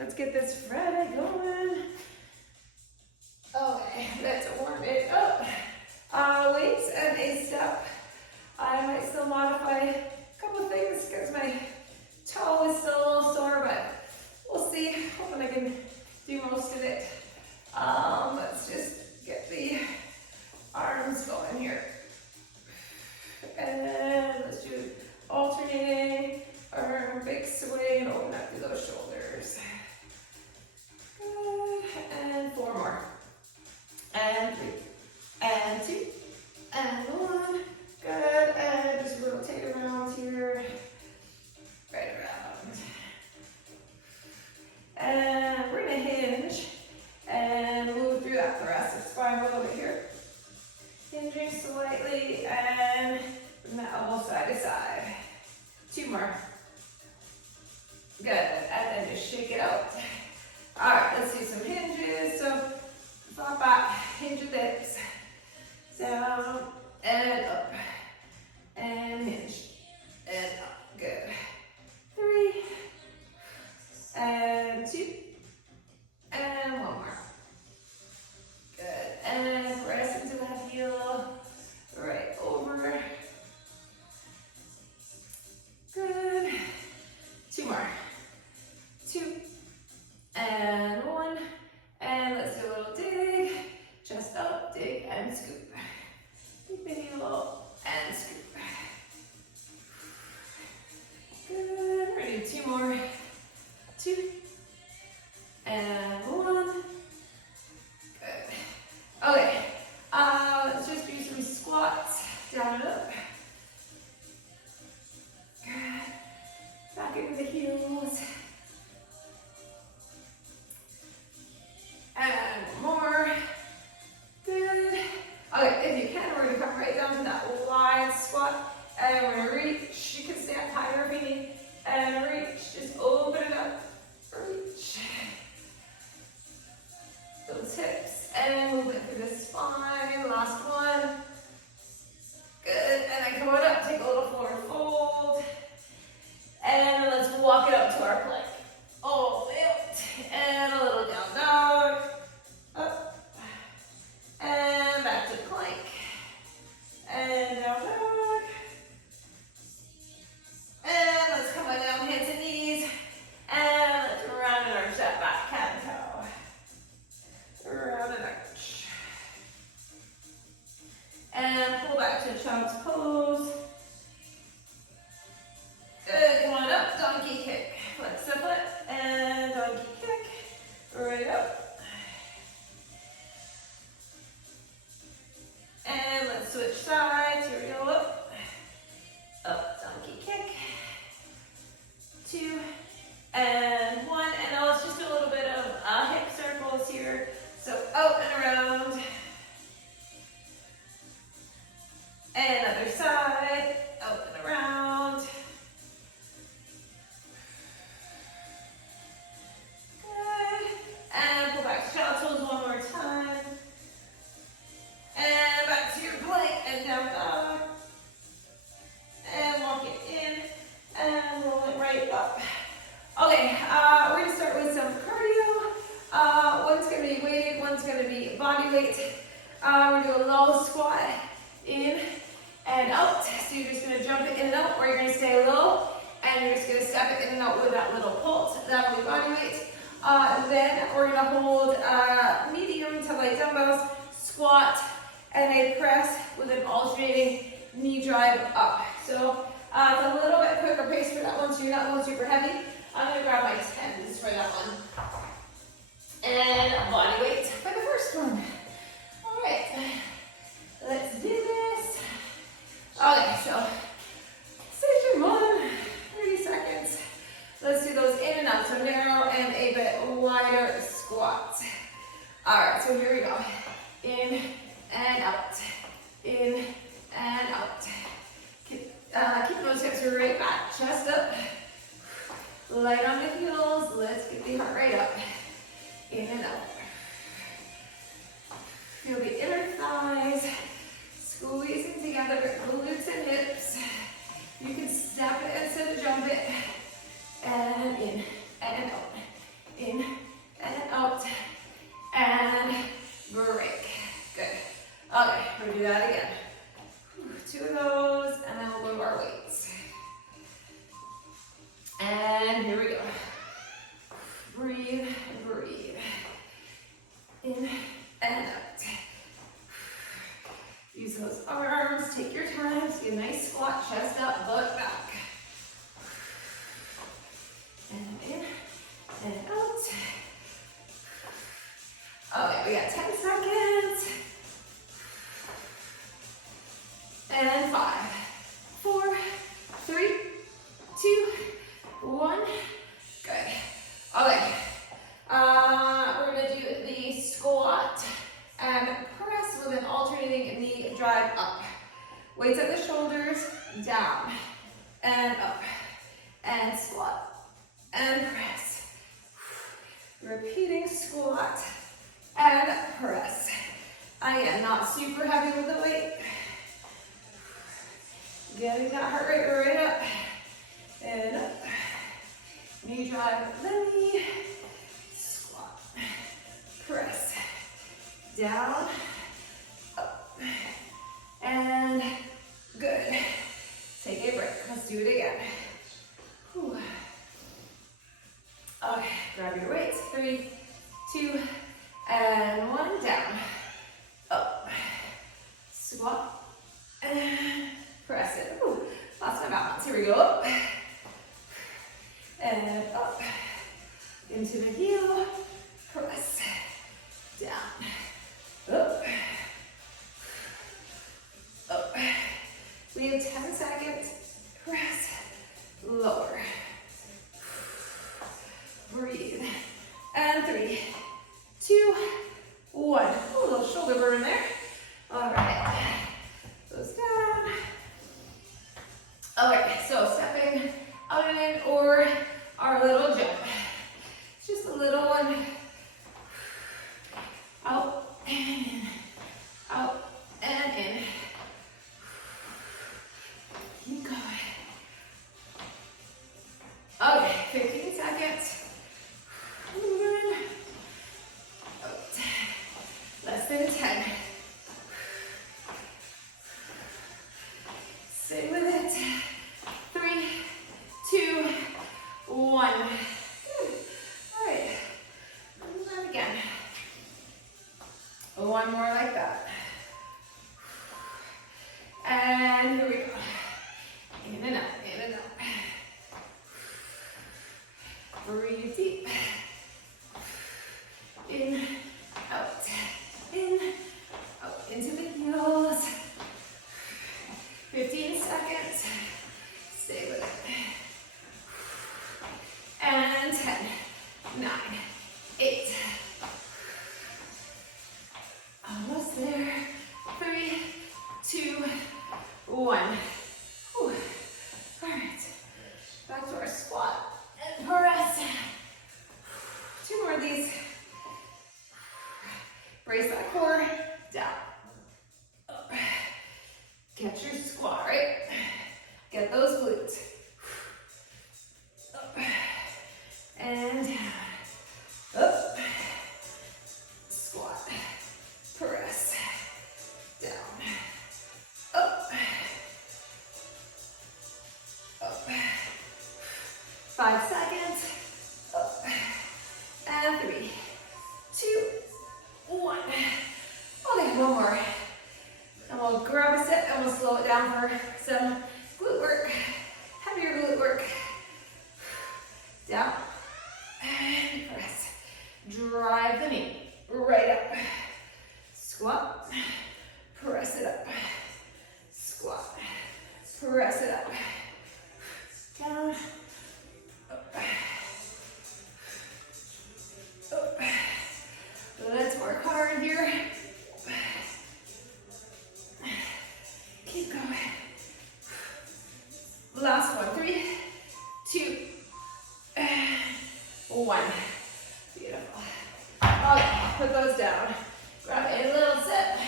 let's get this Friday going. Okay, let's warm it up. Weights and a step. I might still modify a couple of things because my toe is still a little sore, but we'll see. Hoping I can do most of it. Let's just get the arms going here. And let's do alternating arm, big swing, and open up through those shoulders. Good, and 4 more. And 3, and 2, and 1. Good, and just rotate around here. Right around. And we're gonna hinge and move through that thoracic spine a little bit here. Hinging slightly and bring that elbow side to side. 2 more. Good, and then just shake it out. All right, let's do some hinges. So flop back, hinge with hips, down and up, and hinge, and up, good. 3, and 2, and 1 more. Good, and press into that heel, right over. Good, 2 more. 2, and 1, and let's do a little dig, chest up, dig, and scoop. Keep the heel, and scoop. Good, we're gonna do 2 more. 2, and 1. Good. Okay, let's just do some squats, down and up. Good. Back into the heels. And more. Good. Okay, if you can, we're going to come right down to that wide squat. And we're going to reach. You can stand higher if you need. And reach. Just open it up. Reach. Those hips. And move it through the spine. Last one. Good. And then come on up. Take a little forward fold. And let's walk it up to our plank. All the way out. And a little down dog. Up. And back to plank. And down dog. And let's come on down, hands and knees. And let's round and arch that back, cat and cow. Round and arch. And pull back to child's pose. Good, come on up, donkey kick. Flex the foot, and donkey kick. Right up. And let's switch sides. Here we go, up. Up, donkey kick. 2, and 1. And now let's just do a little bit of hip circles here. So out and around. And other side, out and around. Good. And pull back to child's pose one more time. And back to your plank and down dog. And walk it in and roll it right up. Okay, we're going to start with some cardio. One's going to be weighted, one's going to be body weight. We're going to do a low squat in and out. So you're just going to jump it in and out, or you're going to stay low and you're just going to step it in and out with that little pulse. That'll be body weight. Then we're going to hold medium to light dumbbells, squat, and a press with an alternating knee drive up. So it's a little bit quicker pace for that one, so you're not going super heavy. I'm going to grab my 10s for that one. And body weight for the first one. All right, let's do this. Okay, so session 1, 30 seconds. Let's do those in and out, so narrow and a bit wider squats. All right, so here we go. In and out, in and out. Keep those hips right back, chest up. Light on the heels, let's get the heart rate up. In and out. Feel the inner thighs squeezing together, glutes and hips. You can step it instead of jump it. And in and out. In Take a nice squat, chest up, butt back. And in, and out. Okay, we got 10 seconds. And 5, 4, 3, 2, 1. Good. Okay. We're gonna do the squat and press with an alternating knee drive up. Weights at the shoulders, down and up, and squat and press. Repeating squat and press. Again, not super heavy with the weight. Getting that heart rate right up and up. Knee drive the knee. Squat. Press. Down. Up. And good. Take a break. Let's do it again. Whew. Okay, grab your weights. 3, 2, and 1. Down. Up. Squat. And press it. Ooh, lost my balance. Here we go. Up. And up. Into the heel. Press. Down. Up. Up. We have 10 seconds. Press. Lower. Breathe. And 3, 2, 1. Ooh, a little shoulder burn there. All right. Goes down. Okay, so stepping out and in, or our little jump. It's just a little one. Out and in. Out and in. Keep going. Okay, 15 seconds. Moving. Out. Less than 10. Stay with it. 3, 2, 1. Good. All right. Do that again. One more like that. And here we go. In and out, in and out. Breathe deep. In, out, into the heels. 15 seconds. Stay with it. And 10, 9, 8. Almost there. 3, 2, 1. Whew. All right. Back to our squat and press. 2 more of these. Brace that core. Down. Up. Get your squat, right? Get those glutes. Up. And down. Up. Squat. Press. Down. Up. Up. 5 seconds. Up. And 3, 2, 1. Okay, one more. And we'll grab a set and we'll slow it down for some glute work. Heavier glute work. Down. And press. Drive the knee right up. Squat. Press it up. Squat. Press it up. Down. Up. Up. Let's work hard here. Keep going. Last one. 3, 2, 1. Beautiful. Okay, put those down. Grab a little sip.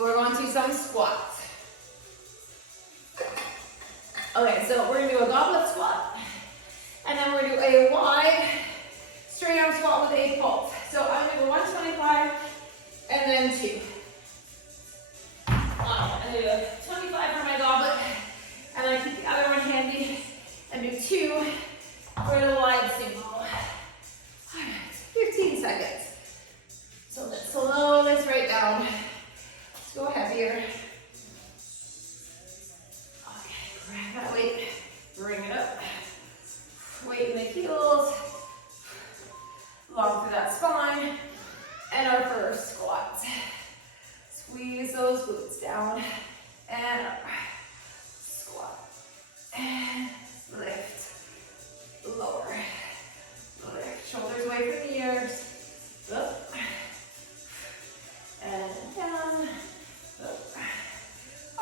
We're going to some squats. Okay, so we're going to do a goblet squat. And then we're going to do a wide straight arm squat with a pulse. So I'm going to go 125 and then 2. I'm going to do 25 for my goblet. And then I keep the other one handy and do 2 for the wide single. All right, 15 seconds. So let's slow this right down. Let's go heavier. away from the ears. Up. And down. Up.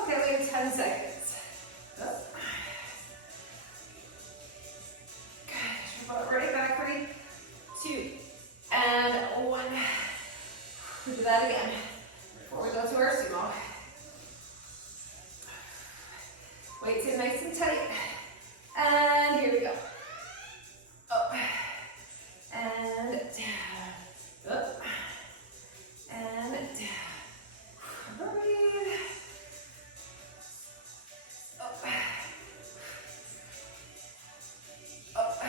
Okay, we have 10 seconds. Up. Good. Right back. 3, 2, and 1. We'll do that again before we go to our sumo. Weights in nice and tight. And here we go. Up. And down. Up. And down. Breathe. Up. Up.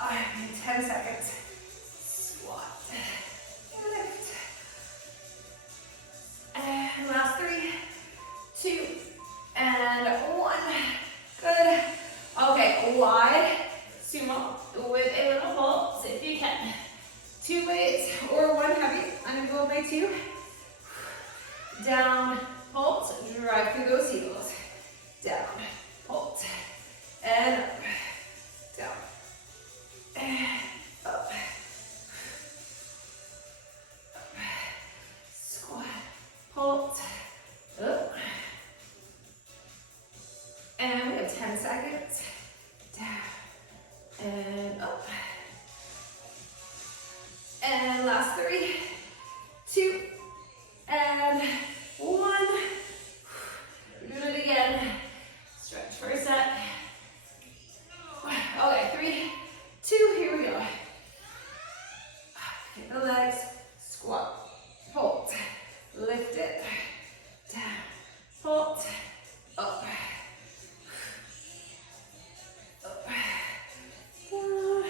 All right, 10 seconds. Squat. Lift. And last 3, 2, and 1. Good. Okay, wide sumo with a little pulse if you can. 2 weights or 1 heavy. I'm going to go with my 2. Down, pulse, drive through those heels. Down, pulse, and up. Down, and up. Up. Squat, pulse, up. And we have 10 seconds. Down, and up. And last 3, 2, and 1. We're doing it again. Stretch for a set. Okay, 3, 2, here we go. Hit the legs, squat, hold, lift it, down, hold, up, up, down.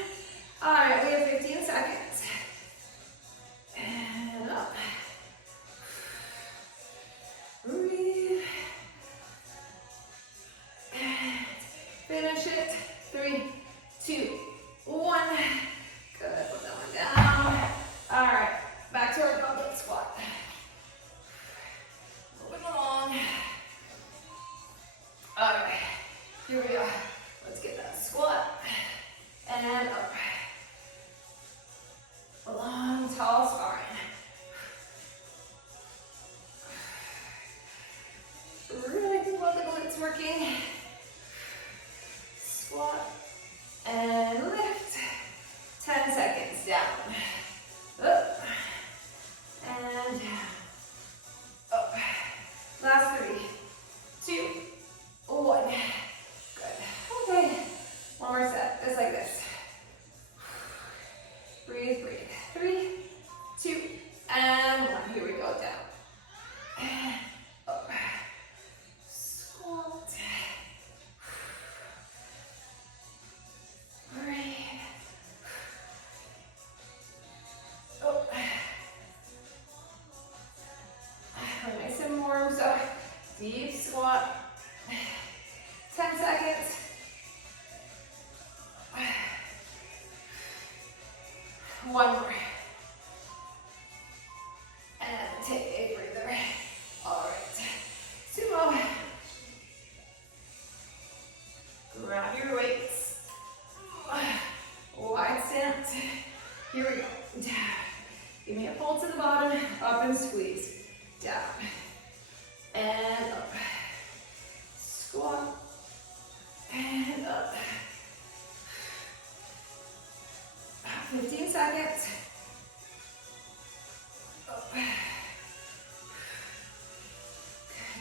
All right, we have 15 seconds. And up. Breathe. And finish it. 3, 2, 1. Good. Put that one down. All right. Back to our goblet squat. Moving along. All right. Here we go. Let's get that squat. And up. A long, tall spine. Really think about the glutes working. Squat and lift. 10 seconds down. Up and down. Up. Last 3, 2, 1. Good. Okay. One more set. Just like this. Breathe, breathe. 3, 2, and 1. Here we go. Down. And up. Squat. Breathe. Up. Nice and warm. So deep squat. 10 seconds. One more. And take a breather. All right. Sumo. Grab your weights. Wide stance. Here we go. Down. Give me a pull to the bottom. Up and squeeze. Down. And up. Squat. And up. 15 seconds. Up. Good.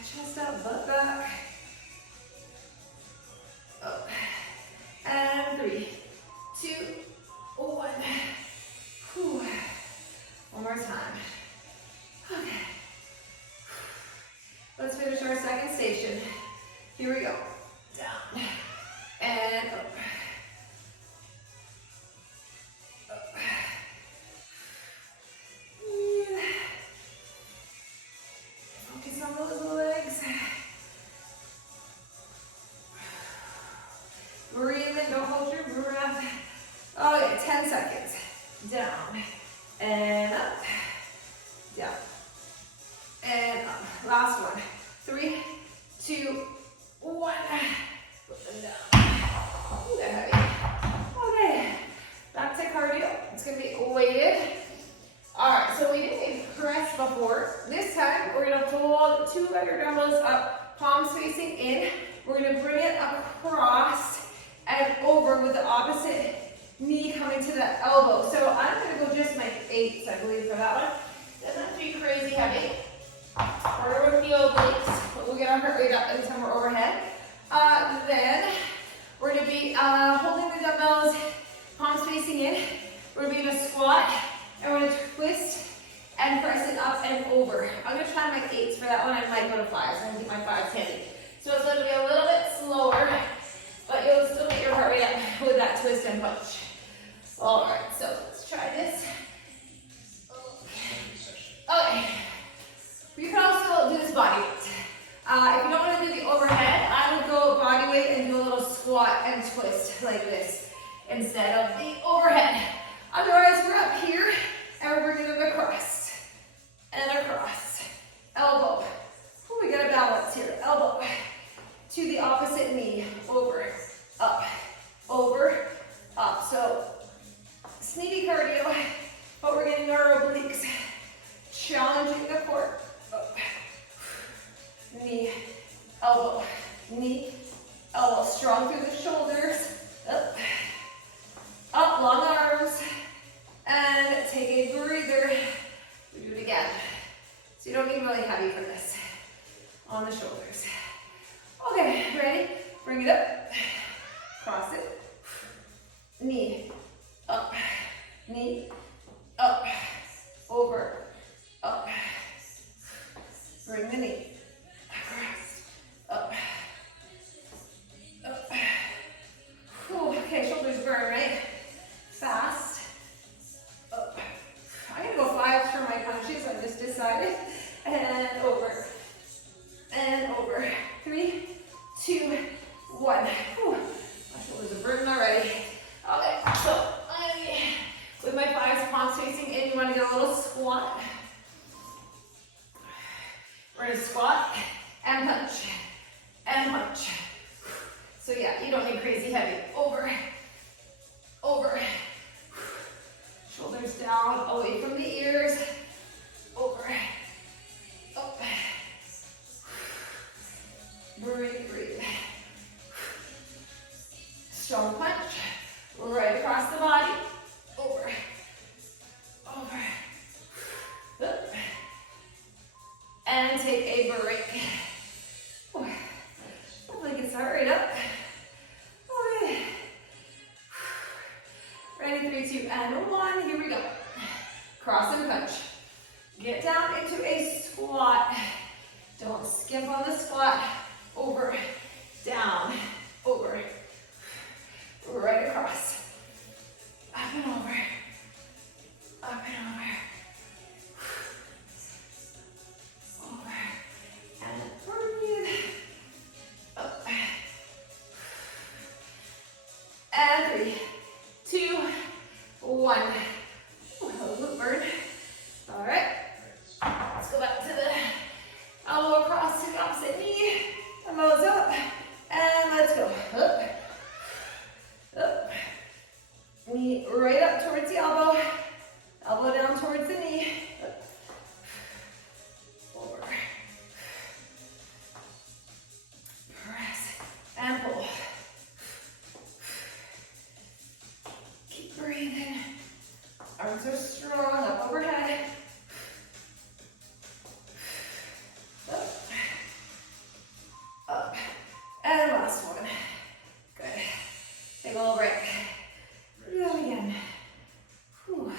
Chest up, butt back. Up. And 3, 2, 1. Whew. One more time. Okay. Let's finish our second station. Here we go. Down. And up. Breathe in, don't hold your breath. Okay, 10 seconds. Down and up. Down and up. Last one. 3, 2, 1. Put them down. Ooh, they're heavy. Okay. with the opposite knee coming to the elbow. So I'm gonna go just my 8s, I believe, for that one. Doesn't have to be crazy heavy. We're gonna work the obliques, but we'll get our heart rate up anytime we're overhead. Then we're gonna be holding the dumbbells, palms facing in. We're gonna be in a squat, and we're gonna twist and press it up and over. I'm gonna try my 8s for that one. I might go to 5s. I'm gonna keep my 5s handy. So it's gonna be a little bit slower, but you'll still get your heart rate up with that twist and punch. All right, so let's try this. Okay. You can also do this body weight. If you don't want to do the overhead, I would go body weight and do a little squat and twist like this instead of the overhead. Otherwise, we're up here and we're bringing it across and across. Elbow. Ooh, we got a balance here. Elbow to the opposite knee. Over, up, over, up. So sneaky cardio, but we're getting our obliques. Challenging the core. Up. Knee, elbow, knee, elbow. Strong through the shoulders. Up. Up, long arms. And take a breather. We do it again. So you don't need really heavy for this. On the shoulders. Okay, ready? Bring it up. Cross it. Knee, up. Knee, up. Over. Up. Bring the knee. Across. Up. Up. Ooh, okay, shoulders burn, right? Fast. Up. I'm gonna go 5s for my punches, I just decided. And over. And over. 3, 2, 1. Whew. My shoulders are burning already. Okay, so with my 5s, palms facing in, you want to get a little squat. We're going to squat and punch and punch. So yeah, you don't need crazy heavy. Over, over. Shoulders down, away from the ears. Over, up. Breathe, breathe. Strong punch. Right across the body. Over, over, up. And take a break. Hopefully get that right up. Okay. Ready, 3, 2, and 1. Here we go. Cross and punch. Get down into a squat. Don't skimp on the squat. Over, down, over, right across. Up and over, up and over, over, and breathe, up, and 3, 2, 1. Ooh, a little burn. All right, let's go back to the elbow across to the opposite knee, elbows up, and let's go, up, up. Knee right up towards the elbow, elbow down towards the knee, up, over, press, and pull. Keep breathing, arms are strong, up overhead, up, up, and last one, good, take a little break. Do that again. Whew.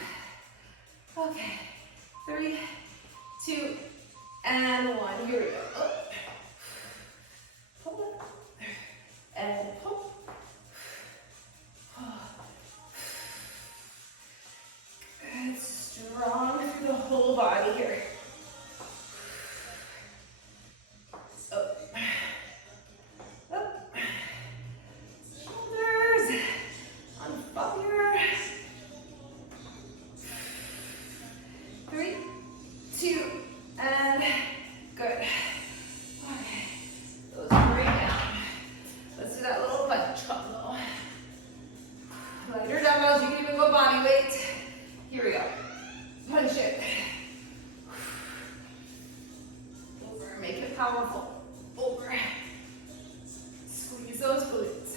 Okay. 3, 2, and 1. Here we go. Up. Pull it. And pull. Good. Strong through the whole body here. Up. Up. Shoulders. On fire. 3, 2, and good. Okay, those are right down. Let's do that little punch combo. Lighter dumbbells, you can even go body weight. Here we go. Punch it. Over, make it powerful. Over. Squeeze those glutes.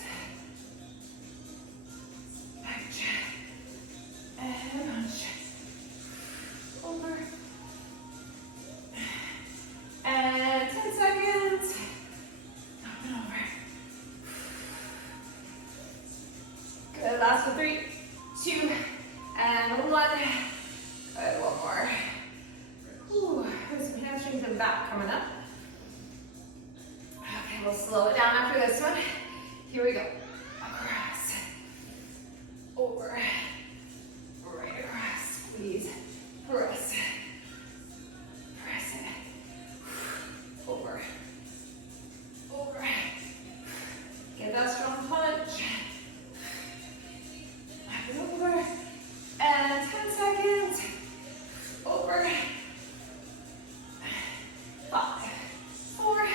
last one, 3, 2, and 1. Good, one more. Ooh, there's some hamstrings and back coming up. Okay, we'll slow it down after this one. Here we go. Across, over, right across, squeeze, press, press it, over, over, get that strong punch, over, and 10 seconds, over, 5, 4,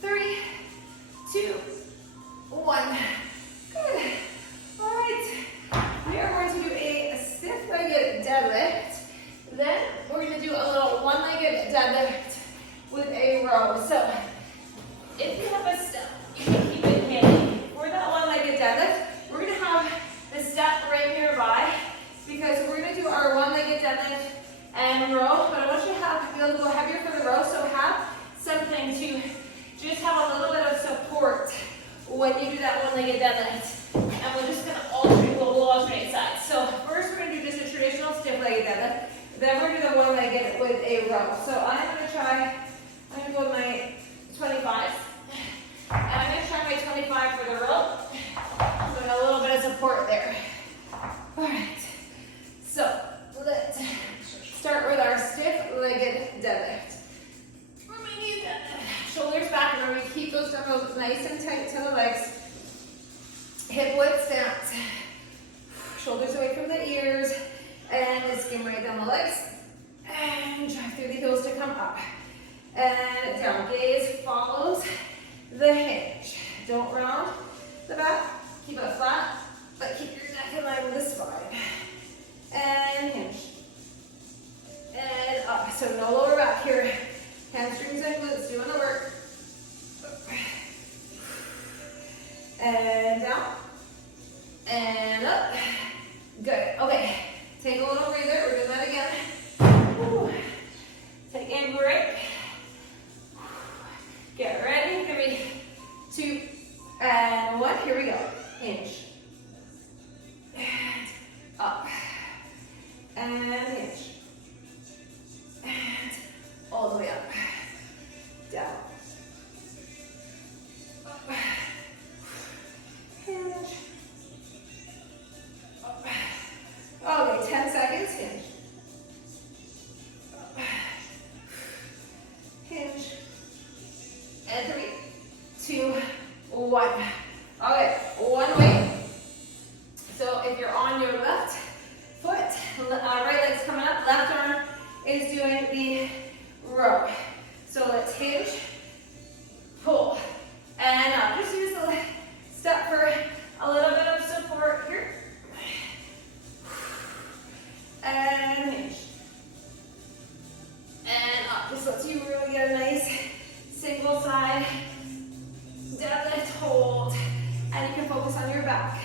3, 2, 1. Good. All right. We are going to do a stiff-legged deadlift. Then we're going to do a little one-legged deadlift with a row. So if you have a step, you can keep it handy. For that one-legged deadlift, we're going to have the step right nearby because we're going to do our one-legged deadlift and row. But I want you to be able to go heavier for the row. So have something to just have a little bit of support when you do that one-legged deadlift. And we're just going to alternate, we'll alternate sides. So first we're going to do just a traditional stiff-legged deadlift. Then we're going to do the one-legged with a row. So I'm going to go with my 25s. And I'm going to try my 25 for the row. So a little bit of support there. All right. So let's start with our stiff-legged deadlift. Shoulders back, and we're going to keep those dumbbells nice and tight to the legs. Hip width stance. Shoulders away from the ears. And skim right down the legs. And drive through the heels to come up. And down. Gaze follows the hinge. Don't round the back. Keep it flat, but keep your neck in line with the spine. And hinge. And up. So no lower back here. Hamstrings and glutes doing the work. And down. And up. Good. Okay. Take a little breather. We're doing that again. Woo. Take a break. Get ready. 3, 2, and 1. Here we go. Hinge. And up. And hinge. And all the way up. Down. Up. Hinge. Up. Okay, 10 seconds. Hinge. Up. Hinge. And 3, 2, 1. Okay, one way. So if you're on your left foot, right leg's coming up, left arm is doing the row. So let's hinge, pull, and up. Just use the step for a little bit of support here. And hinge. And up. Just lets you really get a nice single side deadlift hold. And you can focus on your back.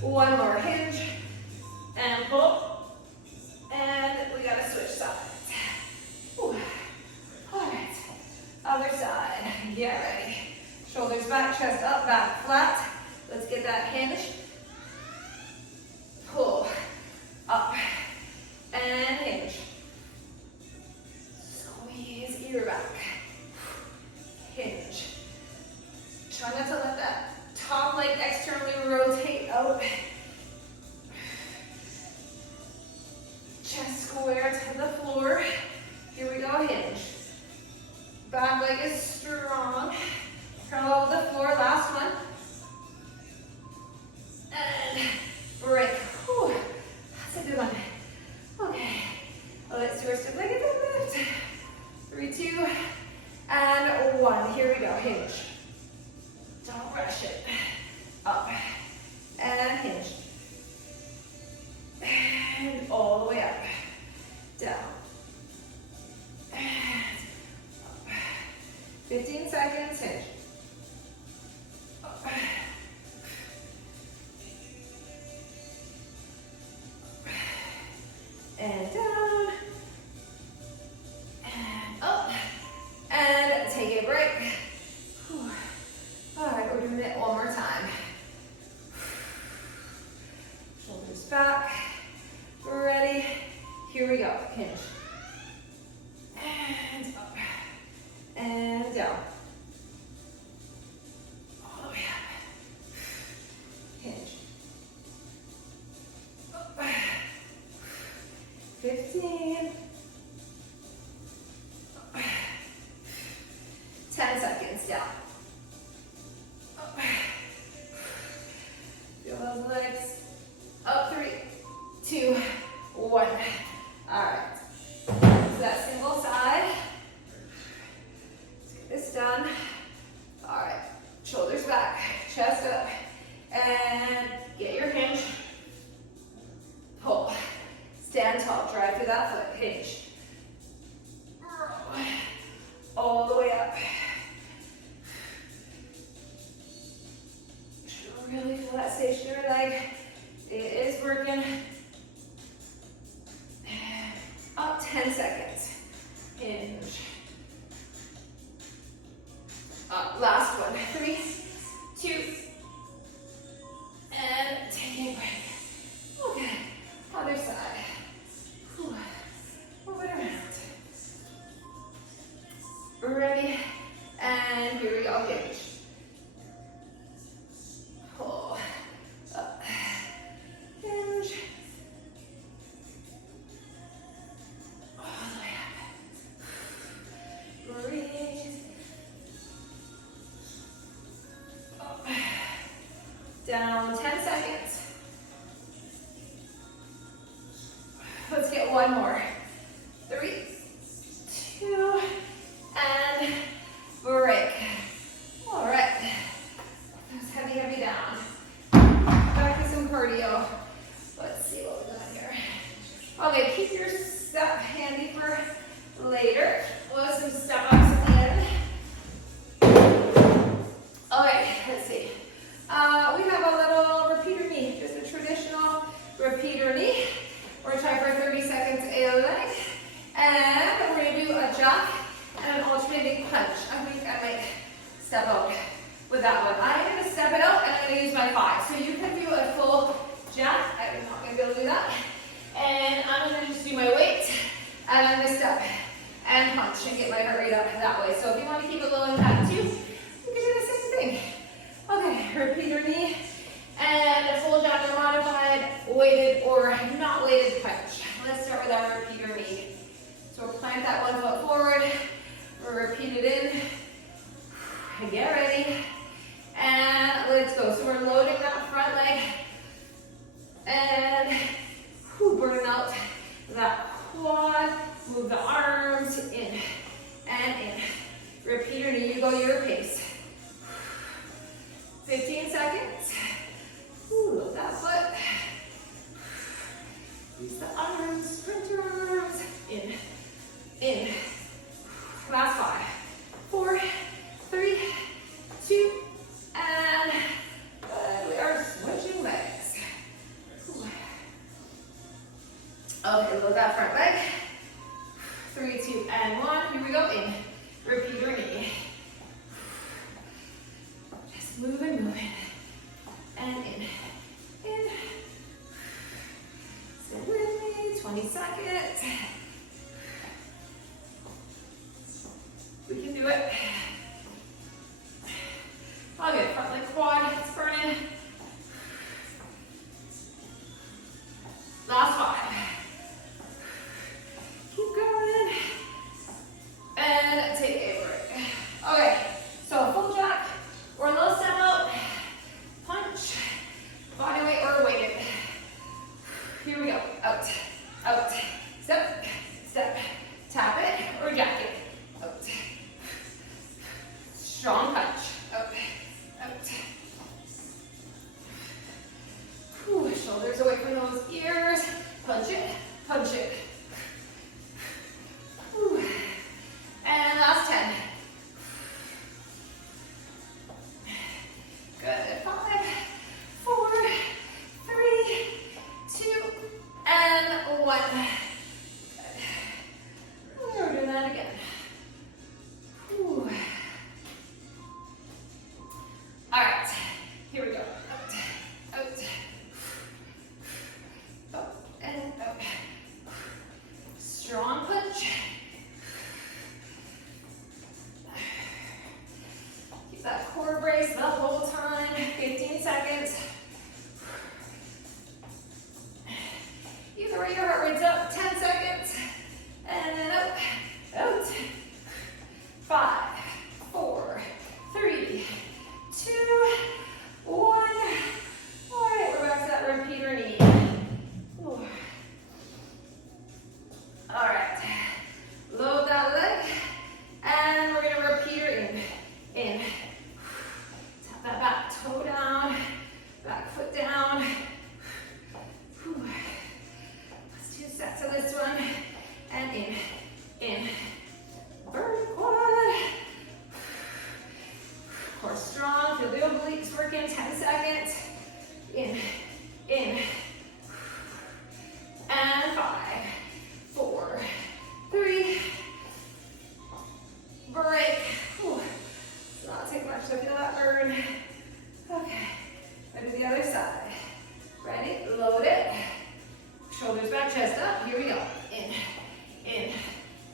One more hinge. And pull. And we gotta switch sides. Ooh. All right. Other side. Get ready. Shoulders back, chest up, back flat. Let's get that hinge. Pull. Up. And hinge. Squeeze ear back. Hinge. Try not to let that top leg externally rotate out. Chest square to the floor. Here we go, hinge. Back leg is strong. Parallel with the floor, last one. And break. Whew. That's a good one. Okay. Let's do our stiff legged deadlift. 3, 2, and 1. Here we go, hinge. Don't rush it. Up. And hinge. And all the way up. Down. And up. 15 seconds, hinge. Up. And down. And up. And take a break. Whew. All right, we're doing the back, chest up, and get your hinge. Pull. Stand tall, drive through that foot, hinge. All the way up. Really feel that stationary leg. It is working. Up 10 seconds. Hinge. Up, last one. 3, 2, and taking a break. Okay, other side. Whew. Move it around. Ready, and here we go, hinge. Pull, up, hinge. All the way up. Breathe. Up. Down, 10 seconds. Let's get one more. 3, 2, and break. All right. That's heavy, heavy down. Back to some cardio. Let's see what we got here. Okay, keep your step handy for later. We'll have some step ups at the end. Okay, let's see. We have a little repeater knee, just a traditional repeater knee. We're gonna try for 30 seconds a leg. And we're gonna do a jack and an alternating punch. I think I might step out with that one. I'm gonna step it out and I'm gonna use my 5. So you can do a full jack. I'm not gonna be able to do that. And I'm gonna just do my weight and I'm gonna step and punch and get my heart rate up that way. So if you want to keep it low impact too, you can do the same thing. Okay, repeat your knee and a full jack or modified, weighted or not weighted punch. Let's start with our repeater knee. So we'll plant that one foot forward, we'll repeat it in, get ready, and let's go. So we're loading that front leg, and burning out that quad, move the arms in and in. Repeat your knee, you go your pace. 15 seconds. Load that foot. Use the arms, sprint your arms, in. Last 5, 4, 3, 2, and good. We are switching legs. Okay, load that front leg. 3, 2, and 1. Here we go, in. Repeat your knee. Just moving. And in. Stay with me, 20 seconds. We can do it. Okay, front leg quad, it's burning. Last 5. Keep going. And take a break. Okay, so full jack or a little step out, punch, body weight or weighted. Here we go, out, step, tap it or jack it, out. Strong punch, out. Whew, shoulders away from those ears, punch it. Whew. And last 10. Good, 5, 4, 3, 2, and 1. We're doing that again. Whew. All right, here we go. Out, up, and out. in 10 seconds. In, and 5, 4, 3, break. Whew. Does not take much to feel that burn. Okay, go to the other side. Ready? Load it. Shoulders back, chest up. Here we go. In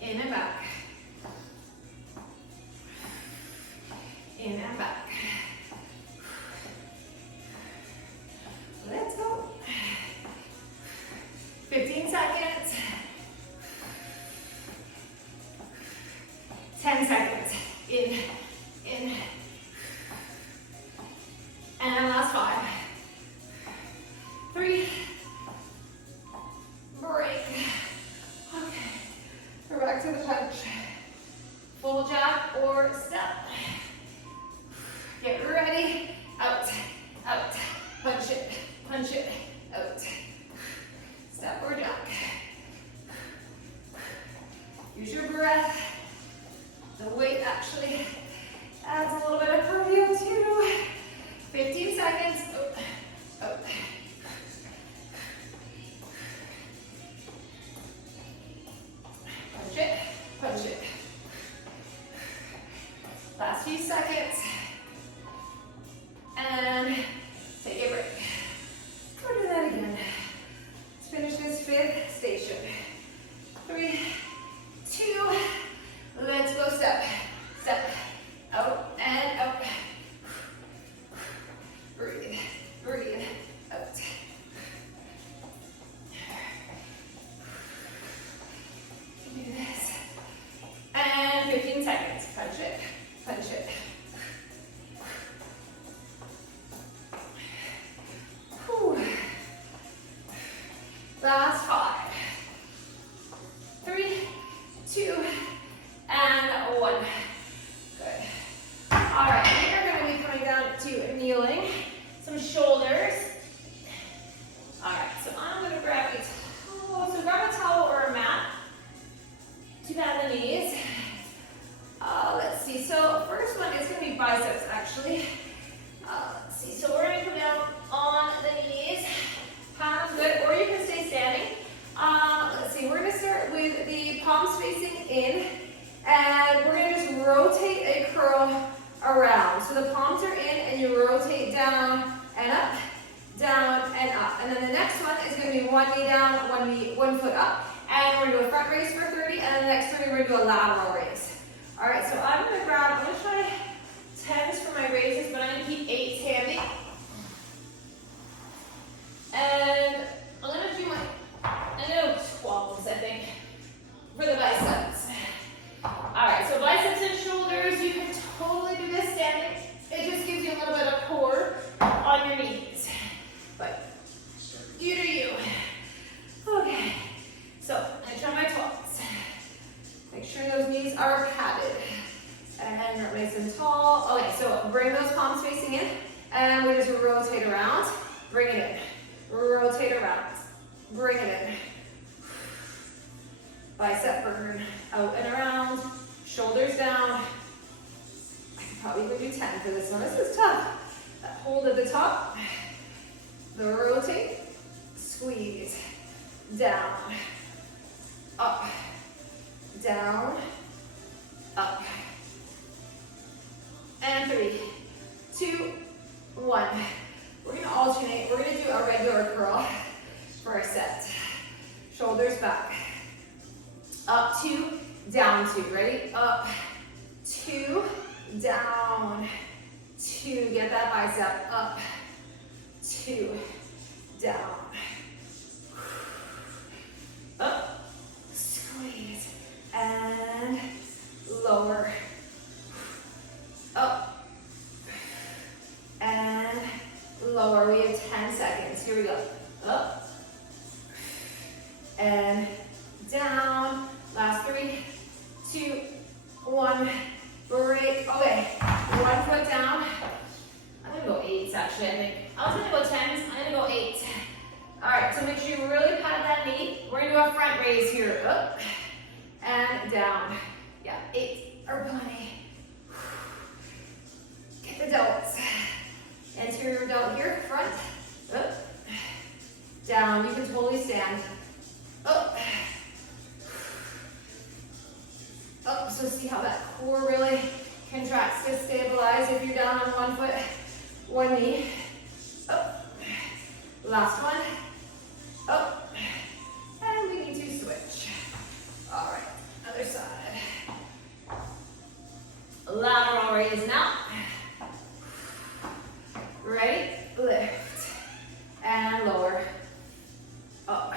and back. In and back. Let's go. 15 seconds. 10 seconds. In. And last 5. 3. Break. Okay. We're back to the punch. Full jack or step. Get ready. Out. Punch it. Out. Step or jack. Use your breath. The weight actually adds a little bit of cardio too. 15 seconds. Out. Punch it. Last few seconds. And take a break. We'll do that again. Let's finish this 5th station. 3, 2, let's go step. Out and out. Breathe, out. Do this. And 15 seconds. Punch it. Whew. Last 5. 3, 2, and 1. Good. All right, we are going to be coming down to kneeling. Some shoulders. All right, so I'm going to grab a towel. So grab a towel or a mat to bend the knees. Let's see. So first one is going to be biceps, actually. Let's see. So we're going to come down on the knees. Palms good, or you can stay standing. Let's see. We're going to start with the palms facing in, and we're going to just rotate a curl around. So the palms are in, and you rotate down and up, down and up. And then the next one is going to be one knee down, one foot up. And we're going to do a front raise for 30, and then the next 30 we're going to do a lateral raise. All right, so I'm going to try 10s for my raises, but I'm going to keep 8s handy. And I'm going to do 12s, I think, for the biceps. All right, so biceps and shoulders, you can totally do this standing. It just gives you a little bit of core on your knees. But you do you. Okay, so I try my 12s. Make sure those knees are padded. And you're nice and tall. Okay, so bring those palms facing in, and we just rotate around. Bring it in. Rotate around. Bring it in. Bicep burn. Out and around. Shoulders down. I could probably even do 10 for this one. This is tough. That hold at the top. The rotate. Squeeze. Down. Up. Down. Up. And 3, 2, 1. We're going to alternate. We're going to do a regular curl for our set. Shoulders back. Up 2, down 2. Ready? Up 2, down 2. Get that bicep. Up 2, down. Up. Squeeze. And lower. Up. And lower. We have 10 seconds. Here we go. Up. And down. Last 3, 2, 1. Break. Okay. 1 foot down. I'm going to go 8s actually, I think. I was going to go 10s. I'm going to go 8s. All right. So make sure you really pad that knee. We're going to do a front raise here. Up. And down. Yeah. 8 or plenty. Get the delts. And 2. one knee, up. Last one, up. And we need to switch. All right, other side. Lateral raise now. Ready? Lift. And lower. Up.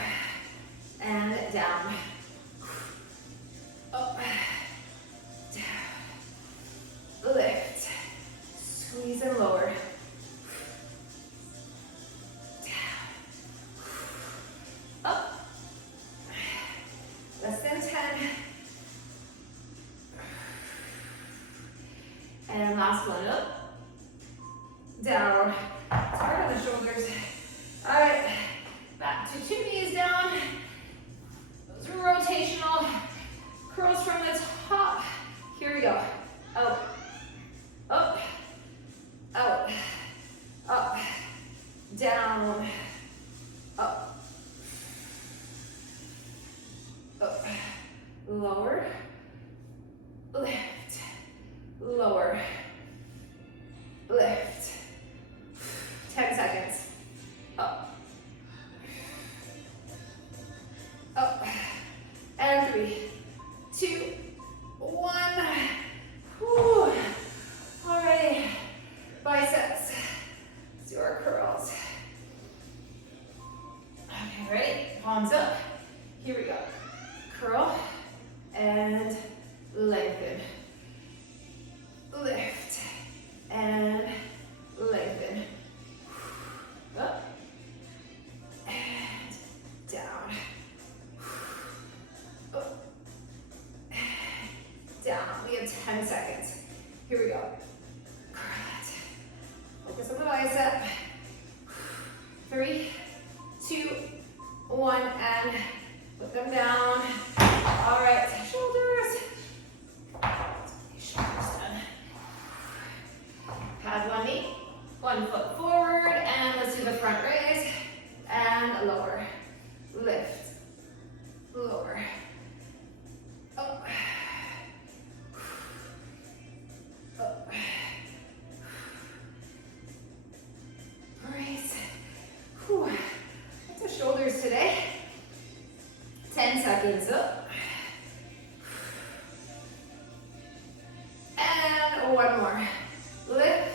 And down. Up. Down. Lift. Squeeze and lower. Down. Up. Less than 10. And last one, up, down. It's hard on the shoulders. All right, back to 2 knees down. Those are rotational curls from the top. Here we go. Out, up, out, up, down, up, up, lower, lift. Lower, lift, 10 seconds, up, up, and 3, 2, 1, whew. All right, biceps, let's do our curls. Okay, ready? Palms up, here we go. Curl, and lengthen. Lift and lengthen. Up and down. Up and down. We have 10 seconds. Here we go. Focus on the bicep. 3, 2, 1, and put them down. All right, shoulders. Pad one knee, 1 foot forward, and let's do the front raise, and lower, lift, lower, up, up, raise, whew. Lots of shoulders today, 10 seconds up, and one more, lift,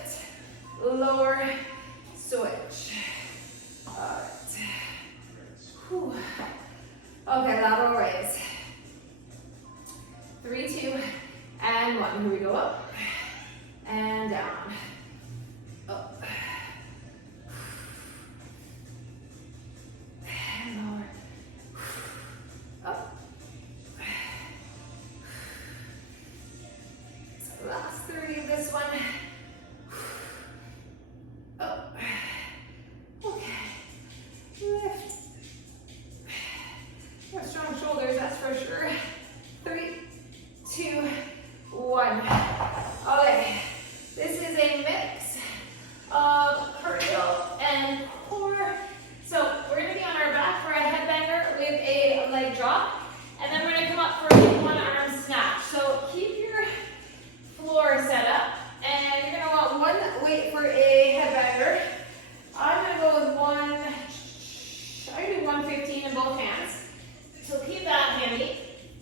lower, switch. All right. Whew. Okay, lateral raise. 3, 2, and 1. Here we go, up and down. Up and lower. Up. So last 30 of this one. Up. Okay. Lift. You have strong shoulders, that's for sure. 3, 2, 1. Okay. This is a mix of cardio and core. So we're going to be on our back for a headbanger with a leg drop. And then we're going to come up for a one arm snatch. So keep your floor set up. And you're going to want one weight for a headbanger. I'm going to go with I do 115 in both hands. So keep that handy.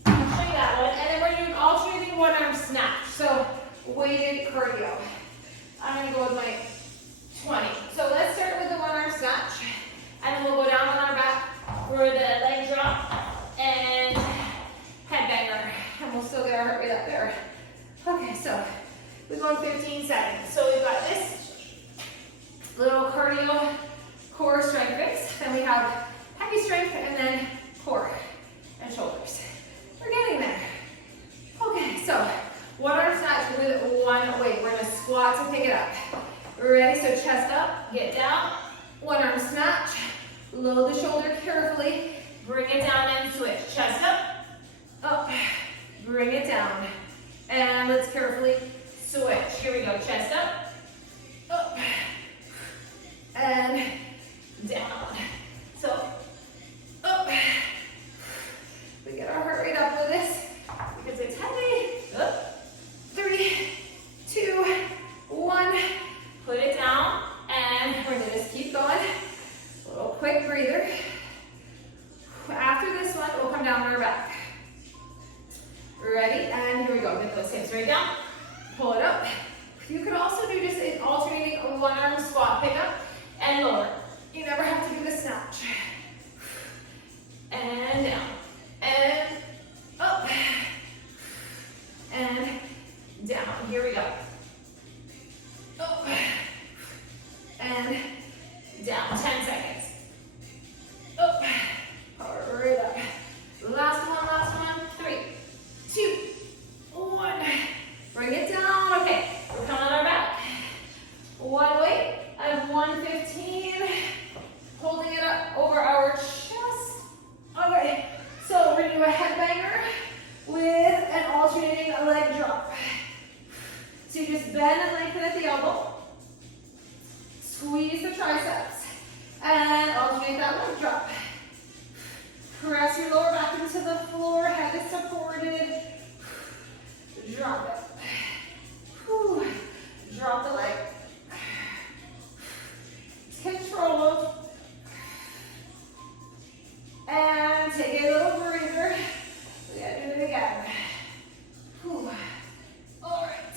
I'll show you that one. And then we're doing alternating one arm snatch. So weighted cardio. I'm going to go with my 20. So let's start with the one arm snatch. And then we'll go down on our back for the leg drop and headbanger. And we'll still get our heart rate up there. Okay, so we're going 15 seconds. So we've got this little cardio core strength mix. Then we have heavy strength and then core and shoulders. We're getting there. Okay, so one arm snatch with one weight. We're gonna squat to pick it up. Ready? So chest up, get down. One arm snatch. Load the shoulder carefully. Bring it down and switch. Chest up, bring it down. And let's carefully switch. Here we go. Chest up, and down. So, up. We get our heart rate up with this because it's heavy. Up. 3, 2, 1. Put it down. quick breather. After this one, we'll come down on our back. Ready? And here we go. Get those hips right down. Pull it up. You could also do just an alternating one-arm squat pickup and lower. You never have to do the snatch. And down. And up. And down. Here we go. Up. And down. 10 seconds. Up. Right up. Last one. 3, 2, 1. Bring it down. Okay, we're coming on our back. One weight. I have 115. Holding it up over our chest. Okay, so we're gonna do a headbanger with an alternating leg drop. So you just bend and lengthen at the elbow. Squeeze the triceps. And alternate that leg drop. Press your lower back into the floor, head is supported. Drop it. Whew. Drop the leg. Control. And take a little breather. We gotta do it again. Whew. All right.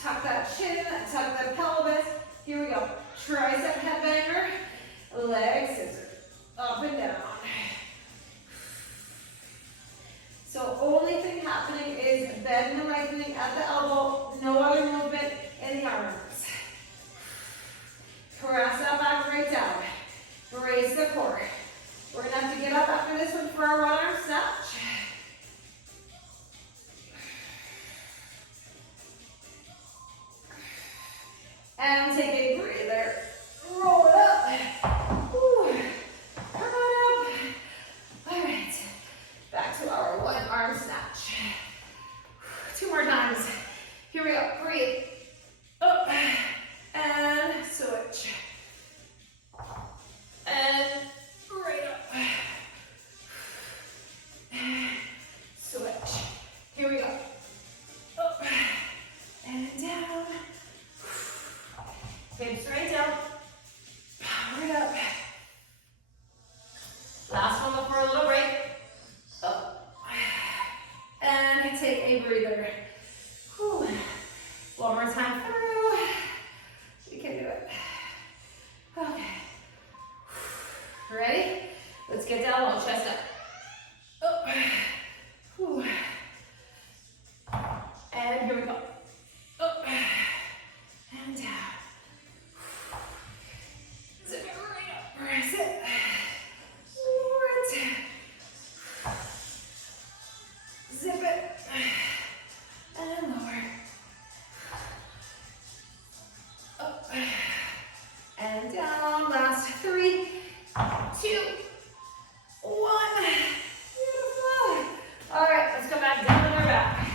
Tuck that chin, tuck that pelvis. Here we go. Tricep headbanger. Leg scissors. Up and down. So only thing happening is bend and lengthening at the elbow, no other movement in the arms. Press that back right down. Brace the core. We're gonna have to get up after this one for our one-arm snatch. And take a breather. Roll it up. Whew. Come on up. All right. Back to our one-arm snatch. 2 more times. Here we go. Breathe. Up. And switch. And right up. And switch. Here we go. Up. And down. Hips right down. Power it up. Last one before a little break. Up. And take a breather. Whew. One more time through. You can do it. Okay. Ready? Let's get down low, chest up. Up. Whew. And here we go. Up. And down. Zip it right up. Press it. Zip it. And lower. Up. And down. Last 3, 2, 1. Beautiful. All right, let's come back down on our back.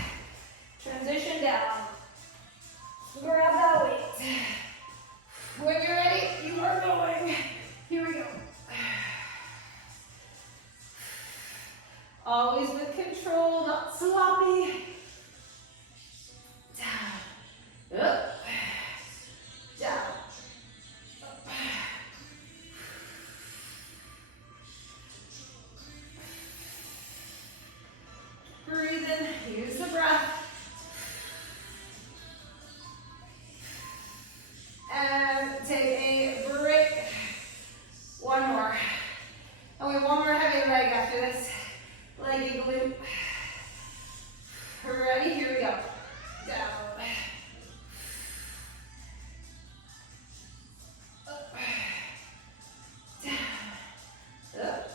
Transition down. Grab that weight. When you're ready, you are going. Here we go. Always with control, not sloppy. Down. Up. Down. Up. Breathe in, use the breath. And take a break. One more. Okay, one more heavy leg after this. Leggy glute. Ready? Here we go. Down. Up. Down. Up.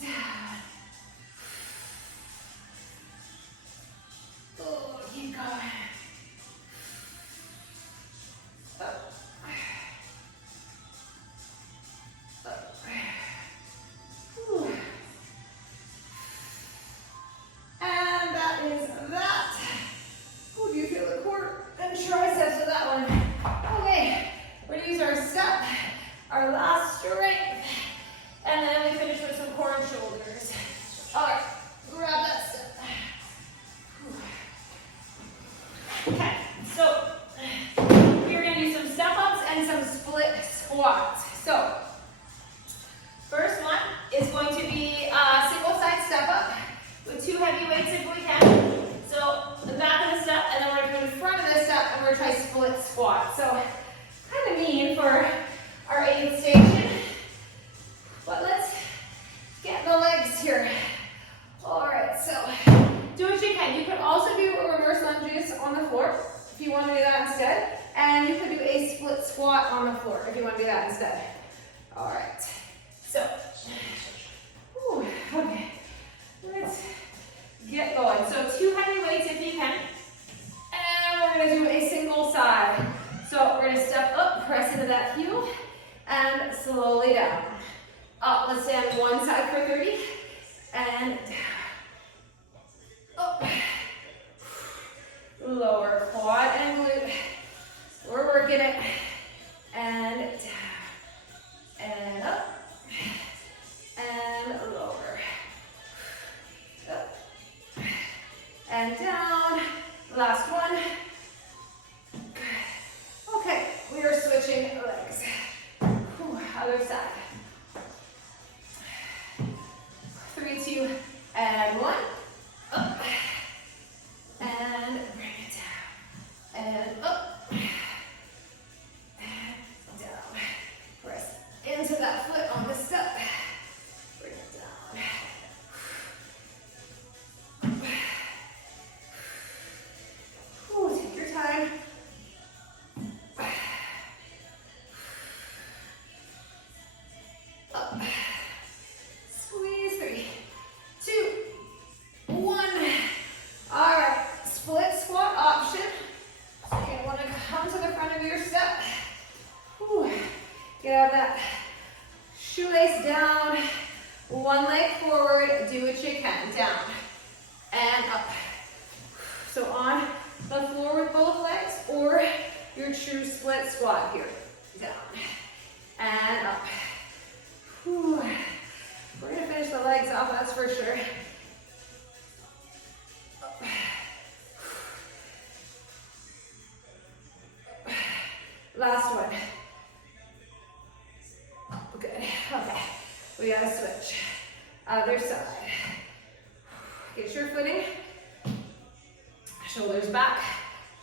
Down. Oh, keep going. Up. Up. Whew. And that is that. Oh, do you feel the core and triceps with that one? Okay, we're gonna use our step, our last strength, and then we finish with some core and shoulders. All right, grab that step. Okay, so we're gonna do some step ups and some split squats. So, first one is going to be a single side step up with 2 heavy weights if we can. So, the back of the step, and then we're going to go in front of the step, and we're going to try split squat. So, kind of mean for our 8th station, but let's get the legs here. All right, so do what you can. You could also do reverse lunges on the floor if you want to do that instead, and you could do a split squat on the floor if you want to do that instead. All right, so, okay, let's get going. So 2 heavy weights if you can, and we're going to do a single side. So we're going to step up, press into that heel, and slowly down. Up, let's stay on one side for 30, and down. Up. Lower quad and glute. We're working it. And down. And up. And lower. Up. And down. Last one. Good. Okay, we are switching legs. Other side. 3, 2, and 1. Up. And bring it down. And up. And down. Press into that foot on the step. Bring it down. Ooh, take your time. Up. Squeeze. 3, 2, 1. All right, split squat option. So you're gonna want to come to the front of your step. Whew. Get out of that shoelace down. One leg forward. Do what you can. Down and up. So on the floor with both legs, or your true split squat here. Down and up. Whew. We're gonna finish the legs off, that's for sure. Last one. Good. Okay. We gotta switch. Other side. Get your footing. Shoulders back.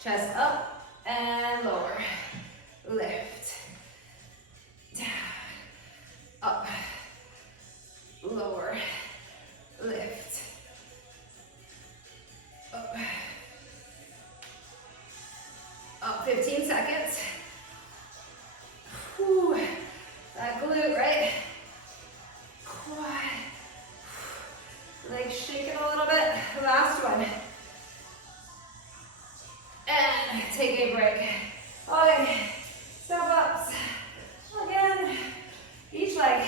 Chest up and lower. Lift. Down. Up. Lower. Lift. Up. Up. 15 seconds. Whew. That glute, right? Quad. Legs shaking a little bit. Last one. And take a break. Okay. Step ups. Again. Each leg.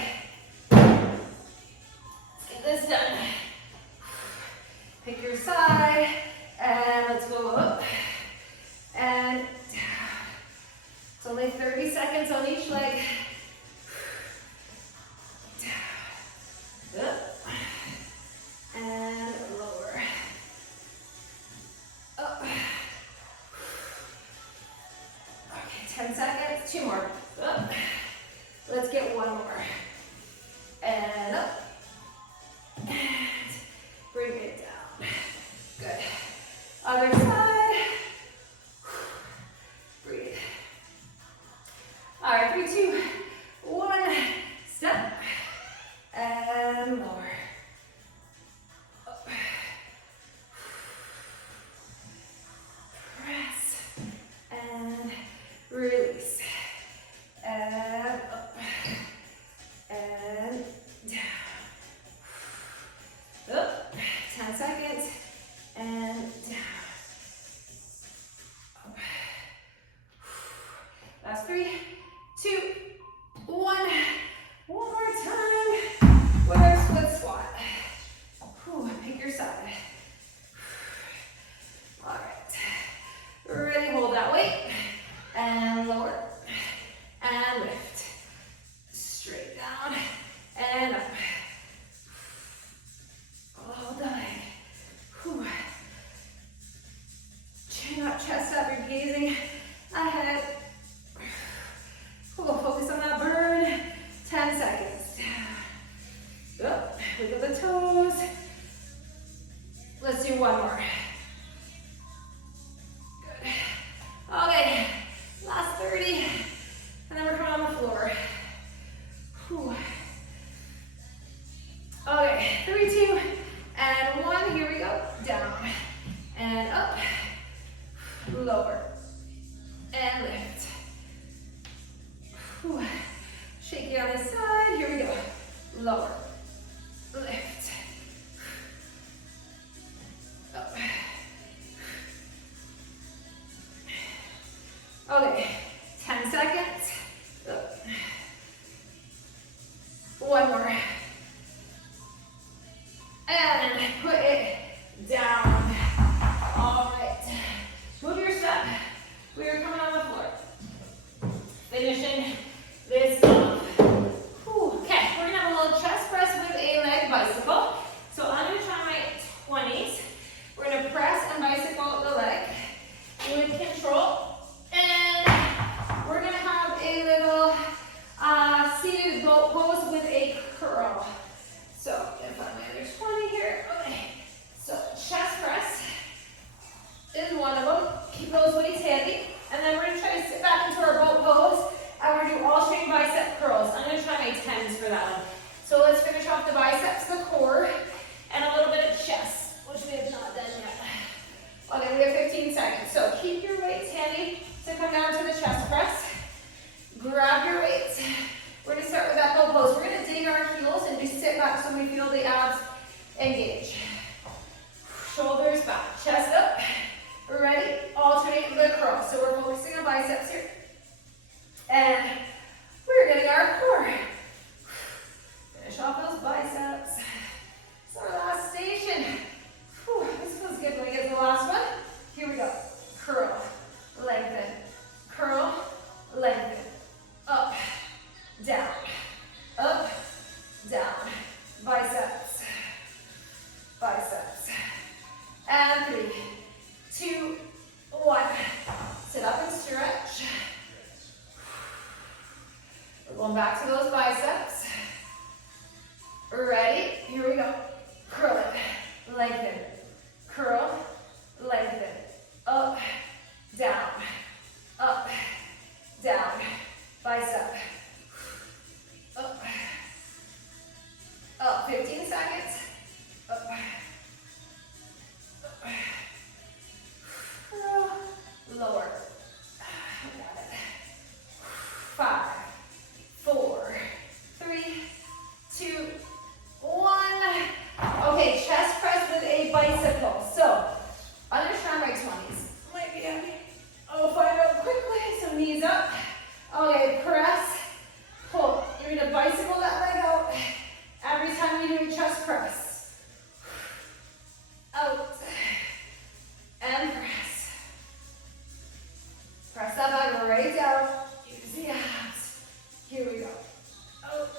Let's get this done. Pick your side. And let's go up. And down. It's only 30 seconds on each leg. Down. Up. And lower. Up. Okay, 10 seconds. 2 more. Up. Let's get 1 more. And up. And bring it down. Good. Other side. Breathe. All right, 3, 2, 1. Step. And lower. Up. Press. And release. And up. And down. Up. 10 seconds. And down. Up. Last 3, 2, 1. One more time. With our split squat. Whew, pick your side. All right. Ready, hold that weight. And lower. And lift. Straight down. And up. Hold the leg. Whew. Chin up, chest up. You're gazing ahead. We'll focus on that burn. finishing this off. Whew. Okay, we're gonna have a little chest press with a leg bicycle. So I'm gonna try my 20s. We're gonna press and bicycle the leg with control. And we're gonna have a little seated boat pose with a curl. So I'm gonna find my other 20 here. Okay. So chest press is one of them. Keep those weights handy. And then we're gonna try to sit back into our boat pose. And we're gonna do all string bicep curls. I'm gonna try my 10s for that one. So let's finish off the biceps, the core, and a little bit of chest, which we have not done yet. Okay, we have 15 seconds. So keep your weights handy to come down to the chest press. Grab your weights. We're gonna start with that boat pose. We're gonna dig our heels and just sit back so we feel the abs engage. Shoulders back, chest up. Ready? Alternate the curl. So we're focusing on biceps here. And we're getting our core. Finish off those biceps. It's our last station. Whew, this feels good when we get to the last one. Here we go. Curl, lengthen, curl, lengthen. Up, down, up, down. Biceps, biceps. And 3, 2, 1. Sit up and stretch. We're going back to those biceps. Ready? Here we go. Curl it, lengthen, curl, lengthen. Up, down, up, down. Bicep. Up, up. 15 seconds. Up, up. Curl, lower. Got it. 5, 4, 3, 2, 1. Okay, chest press with a bicycle. So, I'm going to try my 20s. Might be heavy. I'll find out quickly. So, knees up. Okay, press, pull. You're going to bicycle that leg out every time you do a chest press. Out. And press. Press that leg right down. Use the abs. Here we go. Out.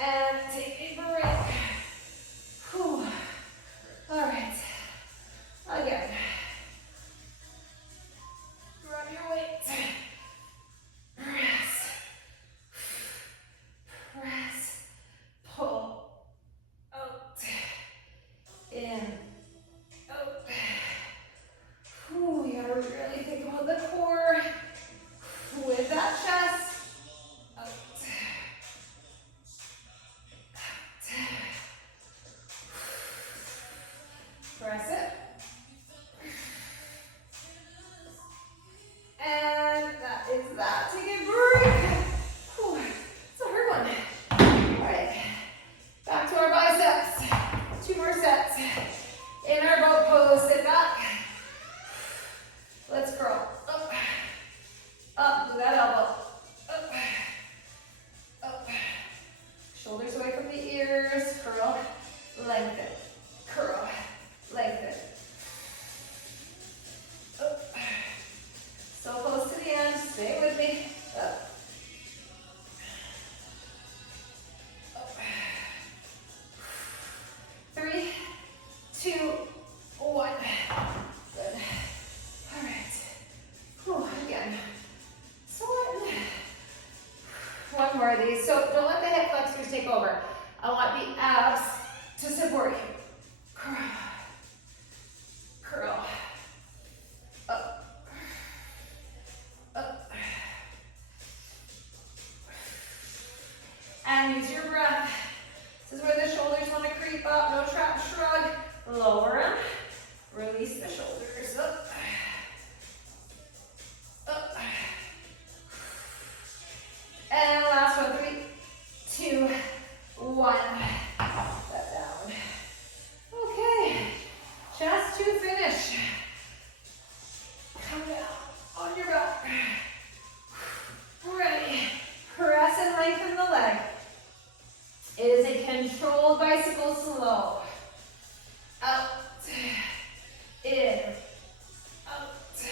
And take a break. Whew. All right. Again. Grab your weight. Press. Press. Pull. Out. In. Out. Whew. You gotta really think about the core with that chest. Press it. And that is that. Take a break. Whew. It's a hard one. All right. Back to our biceps. 2 more sets. In our boat pose, sit back. Let's curl. Up. Up. Do that elbow. Up. Up. Shoulders away from the ears. Curl. Lengthen. Curl. Lengthen. Up. So close to the end. Stay with me. Up. Up. 3, 2, 1. Good. All right. Whew, again. Sweating. One more of these. So don't let the hip flexors take over. I want the abs to support you. Curl. Curl. Up. Up. And use your breath. This is where the shoulders want to creep up. No trap shrug. Lower them. Release the shoulders. Up. Up. And last one. 3, 2, 1. That down. Okay. Chest to finish. Come down on your back. Ready. Press and lengthen the leg. It is a controlled bicycle slow. Out, in, out,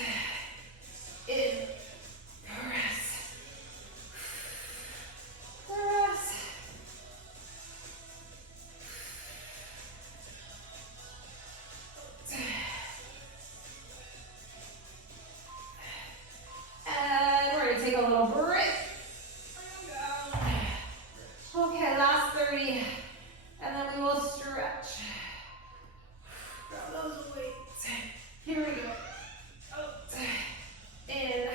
in, press, press. And we're gonna take a little break. Okay, last 30, and then we will stretch. Grab those weights. Here we go. Out, in,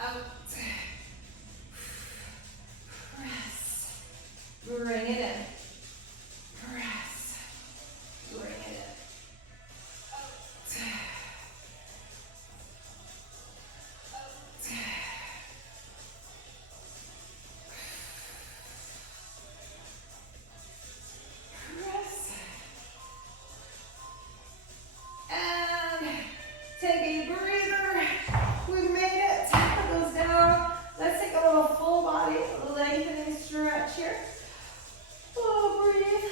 out, press, bring it in, press, bring it in, out, out. Press. And take a breather. We've made it. Put those down. Let's take a little full body lengthening stretch here. Oh, breathe.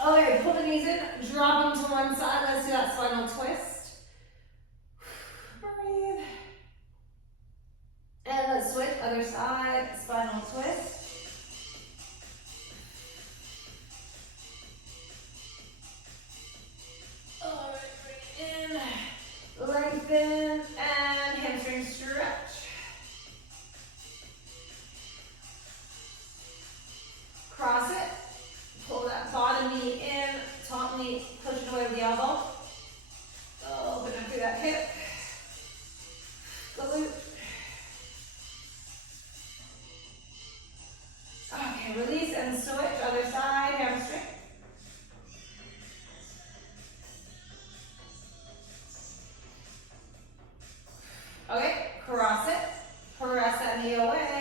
Okay, pull the knees in, drop them to one side. Let's do that spinal twist. Breathe. And let's switch, other side, spinal twist. All right, bring it in, lengthen, and hamstring stretch. Cross it, pull that bottom knee in, top knee, push it away with the elbow. Open up through that hip, glute. Okay, release and switch, other side, hamstring. Okay, cross it, press that knee away.